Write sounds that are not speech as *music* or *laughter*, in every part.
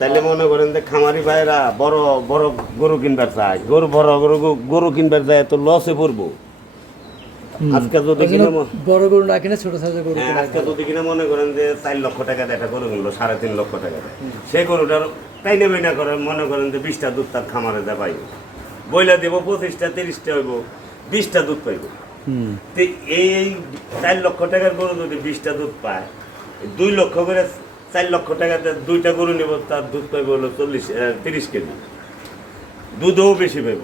তাইলে মনে করেন যে খামারি ভাইরা বড় বড় গরু কিনবার চায়। গরু বড় গরু গরু কিনবার যায় তো লসে পড়ব। আজকে যদি কিনে বড় গরু না কিনে ছোট গরু হ্যাঁ, আজকে যদি কিনা মনে করেন যে চার লক্ষ টাকা দিয়ে একটা গরু কিনলো সাড়ে তিন লক্ষ টাকা দেয়। সেই গরুটার তাই নেবে না করে মনে করেন যে বিশটা দুধ তার খামারে দেয় পাইব। বইলা দেবো পঁচিশটা তিরিশটা হইব বিশটা দুধ পাইব। হুম। তো এই এই চার লক্ষ টাকার গরু যদি বিশটা দুধ পায় দুই লক্ষ করে চার লক্ষ টাকাতে দুইটা গরু নেব তার দুধ পাইব হলো চল্লিশ তিরিশ কেজি। দুধও বেশি পাইব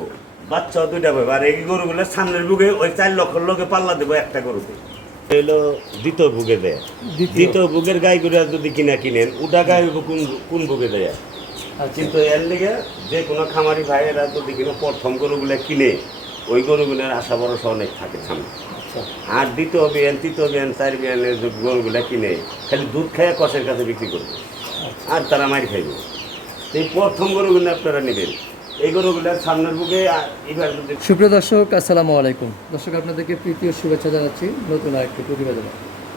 বাচ্চাও দুইটা পাইব। আর এই গরুগুলো সামনের বুকে ওই চার লক্ষর লোকে পাল্লা দেবো একটা গরুতে। দ্বিতীয় বুকে দেয়। দ্বিতীয়। গাইগুলো যদি কিনা কিনেন ওটা গাই কোন কোন দেয়? আচ্ছা। কিন্তু এর লিগে যে কোনো খামারি ভাইয়েরা যদি কিনা প্রথম গরুগুলো কিনে ওই গরুগুলোর আশা ভরসা অনেক থাকে সামনে। আর দ্বিতীয় বিয়ান তৃতীয় বিয়ান চার বিয়ানের যে গরুগুলা কিনে খালি দুধ খাইয়া কষের কাছে বিক্রি করবে। আর তারা মারি খাইবে। এই প্রথম গরুগুলো আপনারা নেবেন। এই গরুগুলার সামনের বুকে সুপ্রিয় দর্শক আসসালামু আলাইকুম। দর্শক আপনাদেরকে প্রীতীয় শুভেচ্ছা জানাচ্ছি নতুন আরেকটি প্রতিবেদন।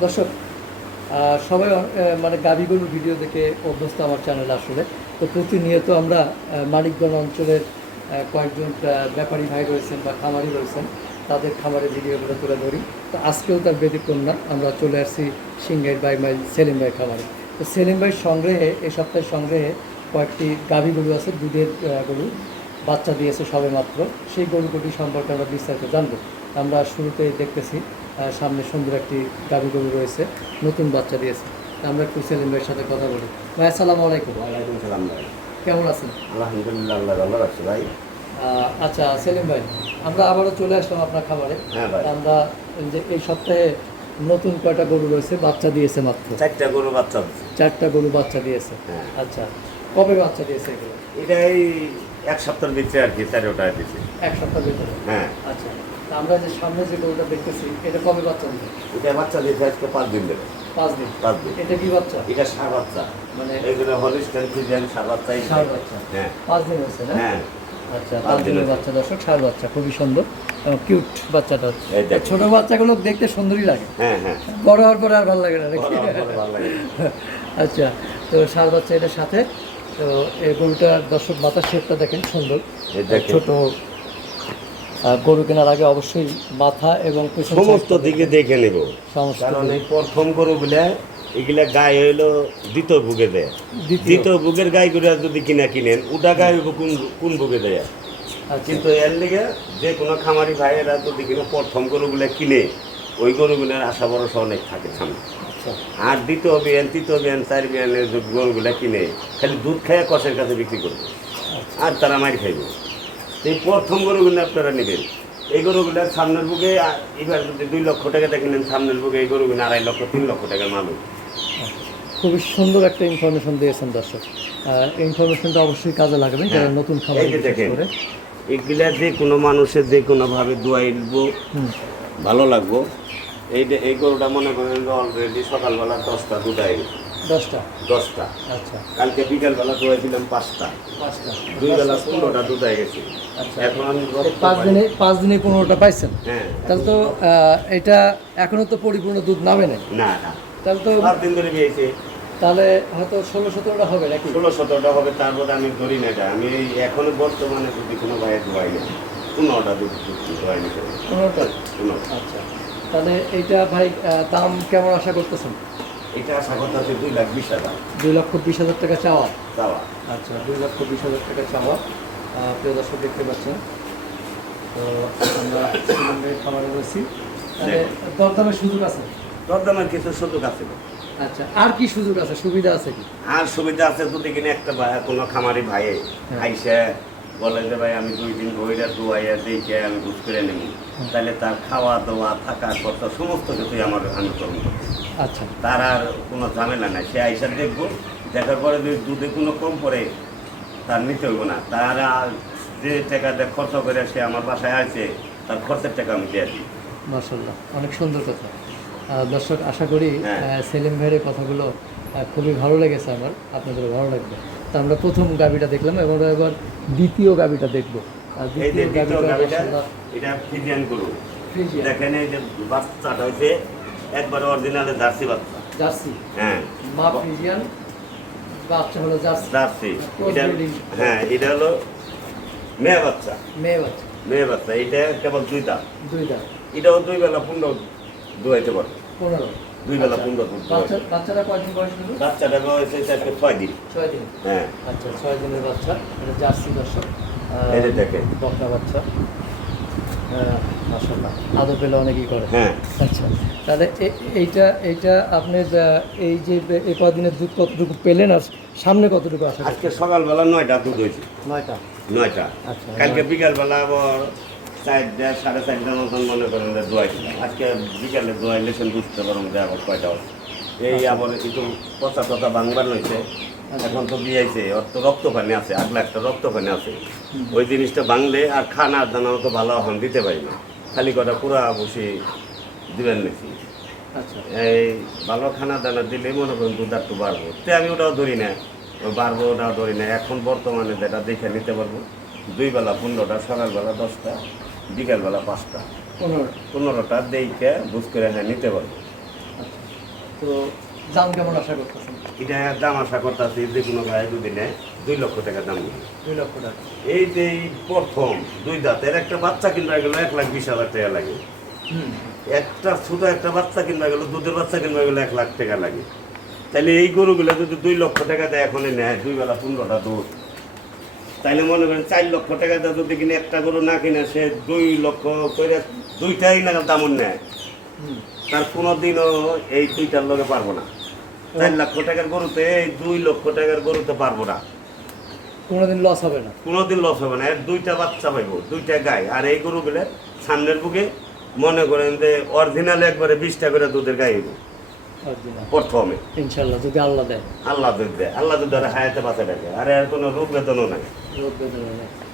দর্শক সবাই মানে গাভী গরুর ভিডিও দেখে অভ্যস্ত আমার চ্যানেল আসলে। তো প্রতিনিয়ত আমরা মানিকগঞ্জ অঞ্চলের কয়েকজন ব্যাপারী ভাই রয়েছেন বা খামারি রয়েছেন। তাদের খামারের ভিডিওগুলো তুলে ধরি তো আজকেও তার ব্যতিক্রম না আমরা চলে আসছি সিংহের বাই মাইল সেলিম ভাই খামারে। তো সেলিম ভাই সংগ্রহে এই সপ্তাহের সংগ্রহে কয়েকটি গাভী গরু আছে দুধের গরু। বাচ্চা দিয়েছে সবে মাত্র সেই গরুগুটি সম্পর্কে আমরা বিস্তারিত জানব। আমরা শুরুতে দেখতেছি সামনে সুন্দর একটি গাভী গরু রয়েছে নতুন বাচ্চা দিয়েছে। আমরা একটু সেলিম ভাইয়ের সাথে কথা বলি। ভাই আসসালামু আলাইকুম। ওয়ালাইকুম সালাম ভাই। কেমন আছেন? আলহামদুলিল্লাহ আল্লাহ ভালো রাখছে ভাই। আচ্ছা সেলিম ভাই আমরা আবারও চলে আসলাম আপনার খাবারে। হ্যাঁ আমরা যে এই সপ্তাহে নতুন কয়টা গরু রয়েছে? বাচ্চা দিয়েছে মাত্র। চারটা গরু বাচ্চা চারটা গরু বাচ্চা দিয়েছে। হ্যাঁ। আচ্ছা কবে বাচ্চা দিয়েছে এগুলো? এটা এই এক সপ্তাহের ভিতরে আর কি তেরোটা দিচ্ছে এক সপ্তাহের ভিতরে? হ্যাঁ। আচ্ছা আমরা যে সামনে যে গরুটা দেখতেছি এটা কবে বাচ্চা দিবে এটা বাচ্চা দিয়েছে আজকে পাঁচ দিন ধরে। পাঁচ দিন? পাঁচ দিন। এটা কি বাচ্চা? এটা সার বাচ্চা। মানে এইগুলো হলিস্টান ফিজিয়ান সার বাচ্চাই ষাঁড় বাচ্চা। হ্যাঁ। পাঁচ দিন হয়েছে না? হ্যাঁ। আচ্ছা পাঁচ পাঁচ দিন দিনের হয়েছে। বাচ্চা দর্শক ষাঁড় বাচ্চা খুবই সুন্দর কিউট বাচ্চাটা ছোট বাচ্চাগুলো দেখতে সুন্দরই লাগে। হ্যাঁ হ্যাঁ। বড় হওয়ার পরে আর ভালো লাগে না। *laughs* আচ্ছা তো ষাঁড় বাচ্চা এটার সাথে তো এই গরুটার দর্শক মাথার শেপটা দেখেন সুন্দর। ছোট গরু কেনার আগে অবশ্যই মাথা এবং সমস্ত দিকে দেখে নেব। সমস্ত প্রথম গরুগুলা এগুলা গায়ে হইল দ্বিতীয় বুকে দেয়। দ্বিতীয়। বুকের গাইগুলো যদি কিনা কিনেন ওটা গায়ে হইব কোন কোন বুকে দেয়? আচ্ছা। কিন্তু এর লিগে যে কোনো খামারি ভাইয়েরা যদি কিনা প্রথম গরুগুলা কিনে ওই গরুগুলোর আশা ভরসা অনেক থাকে সামনে আচ্ছা। আর দ্বিতীয় বিয়ান তৃতীয় বিয়ান চার বিয়ানের গরুগুলা কিনে খালি দুধ খাইয়া কষের কাছে বিক্রি করবে। আর তারা মারি খাইবে। এই প্রথম গরুগুলো আপনারা নেবেন। এই গরুগুলোর সামনের বুকে এবার যদি দুই লক্ষ টাকা দেখেন সামনের বুকে এই গরুগুলো আড়াই লক্ষ তিন লক্ষ টাকার মানুষ খুবই সুন্দর একটা ইনফরমেশন দিয়েছেন দর্শক। ইনফরমেশনটা অবশ্যই কাজে লাগবে যারা হ্যাঁ। নতুন খাবার। করে। এগুলা যে কোনো মানুষের যে কোনোভাবে দোয়াইব ভালো লাগবো। এই এই গরুটা মনে করেন অলরেডি সকালবেলা দশটা দুটাই দশটা? দশটা। আচ্ছা। কালকে বিকালবেলা দোয়াইছিলাম পাঁচটা। পাঁচটা। দুই বেলা পনেরোটা দুটাই গেছে। আচ্ছা। এখন পাঁচ দিনে পাঁচ দিনে পনেরোটা পাইছেন? হ্যাঁ। তাহলে তো এটা এখনও তো পরিপূর্ণ দুধ নামে না না। তাহলে তো পাঁচ দিন ধরে বিয়েছে তাহলে হয়তো ষোলো সতেরোটা হবে নাকি? ষোলো সতেরোটা হবে তারপর আমি ধরি না এটা। আমি এই এখনও বর্তমানে যদি কোনো ভাইয়ের দোয়াই না পনেরোটা দুধ দোয়াই নিতে পনেরোটা? পনেরো আচ্ছা। তাহলে এইটা ভাই দাম কেমন আশা করতেছেন? এটা আশা করতে আছে দুই লাখ বিশ হাজার। দুই লক্ষ বিশ হাজার টাকা চাওয়া? চাওয়া। আচ্ছা দুই লক্ষ বিশ হাজার টাকা চাওয়া। প্রিয় দর্শক দেখতে পাচ্ছেন। তো আমরা খাবারে রয়েছি। তাহলে দরদামের সুযোগ আছে? দরদামের কিছু সুযোগ আছে। আচ্ছা আর কি সুযোগ আছে? সুবিধা আছে কি? আর সুবিধা আছে যদি কিনে একটা ভাই- কোনো খামারি ভাই হ্যাঁ। আইসে বলে যে ভাই আমি দুই দিন ধরে দুয়াইয়া দেখে আমি বুঝ করে নেব তাহলে তার খাওয়া দাওয়া থাকা খরচা সমস্ত কিছুই আমার আমি করব। আচ্ছা। তার আর কোনো ঝামেলা নাই। সে আইসা দেখব দেখার পরে যদি দুধে কোনো কম পড়ে তার নিতে হইব না। তার আর যে টাকা দিয়ে খরচ করে সে আমার বাসায় আছে তার খরচের টাকা আমি দিয়ে দিই। মার্শাল্লাহ অনেক সুন্দর কথা। দর্শক আশা করি হ্যাঁ। সেলিম ভাইয়ের কথাগুলো খুবই ভালো লেগেছে আমার আপনাদের ভালো লাগবে। তো আমরা প্রথম গাবিটা দেখলাম এবং এবার দ্বিতীয় গাবিটা দেখব। দ্বিতীয় গাবিটা এটা ফিজিয়ান গরু। দেখেন এই যে বাচ্চাটা হয়েছে একবার অরিজিনালে জার্সি বাচ্চা। জার্সি। হ্যাঁ। মা ফ্রিজিয়ান বাচ্চা হলো জার্সি। জার্সি। এটা হ্যাঁ এটা হলো মেয়ে বাচ্চা। মেয়ে বাচ্চা। মেয়ে বাচ্চা। এটা কেবল দুই দাঁত দুই দাঁত এটাও দুই বেলা পূর্ণ দুয়াইতে পারে পনেরো। দুই বেলা আচ্ছা। বাচ্চাটা কয়দিন বয়স হলো বাচ্চাটা বয়স হয়েছে আজকে ছয় দিন। ছয় দিন। হ্যাঁ। আচ্ছা ছয় দিনের বাচ্চা। এটা জার্সি দর্শক। বাচ্চা। মাসাল্লাহ আদর পেলে অনেকেই করে। হ্যাঁ। আচ্ছা। তাহলে এ- এইটা এইটা আপনি এই যে এই কদিনের দুধ কতটুকু পেলেন আর সামনে কতটুকু করছেন আজকে সকালবেলা নয়টা দুধ হয়েছে। নয়টা। নয়টা। আচ্ছা। কালকে বিকালবেলা আবার চারটা সাড়ে চারটার মতন মনে করেন যে দোয়াইছিলাম আজকে বিকালে দোয়াইলে সে বুঝতে পারুন যে আবার কয়টা হচ্ছে এই আবার একটু পচা টচা বাংবার হয়েছে এখন তো বিয়াইছে ওর তো রক্ত পানি আছে আট লাখটা রক্ত পানি আছে। ওই জিনিসটা বাংলে আর খানা দানা তো ভালো এখন দিতে পারি না। খালি কটা পুরা বসে দিবেন নাকি? আচ্ছা। এই ভালো খানা দানা দিলে মনে করেন দুধ একটু বাড়বো। তে আমি ওটাও ধরি না বাড়বো ওটাও ধরি না। এখন বর্তমানে যেটা দেখে নিতে পারব দুই বেলা পনেরোটা সকালবেলা দশটা। বিকালবেলা পাঁচটা। পনেরো পনেরোটা দেখে বুঝ করে হ্যাঁ নিতে পারব। আচ্ছা। তো দাম কেমন আশা করতেছেন? এটা দাম আশা করতেছি যে কোনো গায়ে দুদিনে দুই লক্ষ টাকা দাম নিবে। দুই লক্ষ টাকা। এই যে এই প্রথম দুই দাঁতের একটা বাচ্চা কিনবা গেলো এক লাখ বিশ হাজার টাকা লাগে। একটা ছোট একটা বাচ্চা কিনবা গেলো দুধের বাচ্চা কিনবা গেলো এক লাখ টাকা লাগে। তাহলে এই গরুগুলো যদি দুই লক্ষ টাকা দেয় এখনই নেয় দুই বেলা পনেরোটা দুধ। তাইলে মনে করেন চার লক্ষ টাকা দিয়ে যদি কিনে একটা গরু না কিনে সে দুই লক্ষ করে দুইটাই না দামন নেয়। তার কোনো দিনও এই দুইটার লগে পারব না। চার লক্ষ টাকার গরুতে এই দুই লক্ষ টাকার গরুতে পারব না। কোনোদিন লস হবে না। কোনোদিন লস হবে না। এর দুইটা বাচ্চা পাইবো দুইটা গাই। আর এই গরুগুলো সামনের বুকে মনে করেন যে অরিজিনাল একবারে বিশটা করে দুধের গাই হইব। প্রথমে। ইনশাল্লাহ যদি আল্লাহ দেয়। আল্লাহ দুধ দেয় আল্লাহ আর হায়াতে বাঁচা রাখে আর এর কোনো রোগ বেতনও নাই।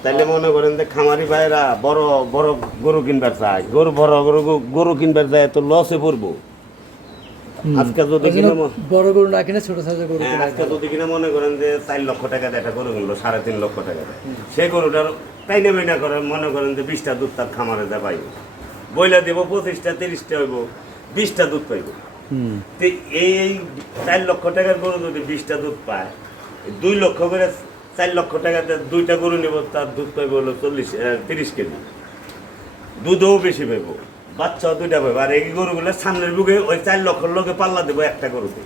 তাইলে মনে করেন যে খামারি ভাইরা বড় বড় গরু কিনবার চায়। গরু বড় গরু গরু কিনবার যায় তো লসে পড়ব। আজকে যদি কিনে বড় গরু না কিনে ছোট সাইজের গরু হ্যাঁ, আজকে যদি কিনা মনে করেন যে চার লক্ষ টাকা দিয়ে একটা গরু কিনলো সাড়ে তিন লক্ষ টাকা দেয়। সেই গরুটার তাই নেবে না করে মনে করেন যে বিশটা দুধ তার খামারে দেয় পাইব। বইলা দেবো পঁচিশটা তিরিশটা হইব বিশটা দুধ পাইব। তো এই চার লক্ষ টাকার গরু যদি বিশটা দুধ পায় দুই লক্ষ করে চার লক্ষ টাকাতে দুইটা গরু নেব, তার দুধ পাইব হলো চল্লিশ তিরিশ কেজি। দুধও বেশি পাইব, বাচ্চাও দুইটা পাইব। আর এই গরুগুলো সামনের বুকে ওই চার লক্ষর লোকে পাল্লা দেবো একটা গরুতে।